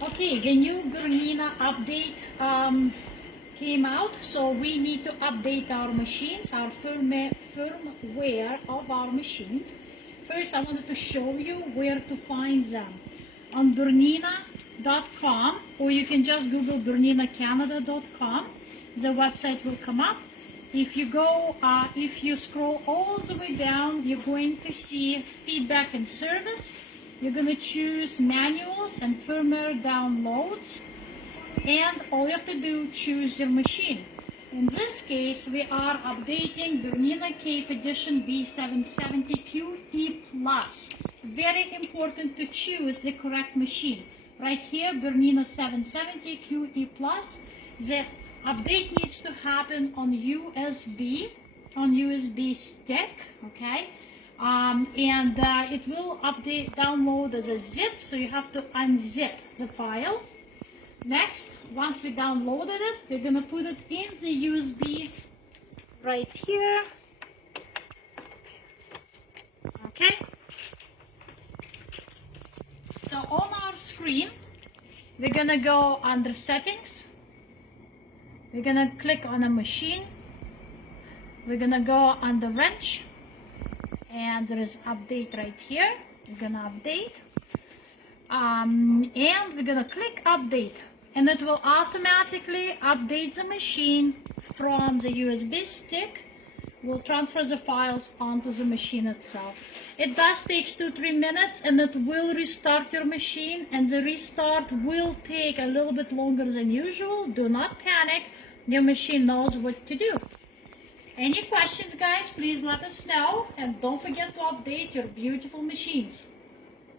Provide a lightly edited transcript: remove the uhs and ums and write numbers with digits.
Okay, the new Bernina update came out, so we need to update our machines, our firmware of our machines. First, I wanted to show you where to find them. On Bernina.com, or you can just Google BerninaCanada.com. The website will come up. If you go, if you scroll all the way down, you're going to see feedback and service. You're going to choose manuals and firmware downloads, and all you have to do, choose your machine. In this case, we are updating Bernina Kaffe Edition B770 QE Plus. Very important to choose the correct machine. Right here, Bernina 770 QE Plus. The update needs to happen on USB stick, okay? It will download as a zip, so you have to unzip the file. Next, once we downloaded it, we're gonna put it in the USB right here. Okay. So on our screen, we're gonna go under settings. We're gonna click on a machine. We're gonna go under wrench. And there is update right here. We're gonna update. And we're gonna click update. And it will automatically update the machine from the USB stick. We'll transfer the files onto the machine itself. It does take 2-3 minutes, and it will restart your machine, and the restart will take a little bit longer than usual. Do not panic. Your machine knows what to do. Any questions, guys, please let us know, and don't forget to update your beautiful machines.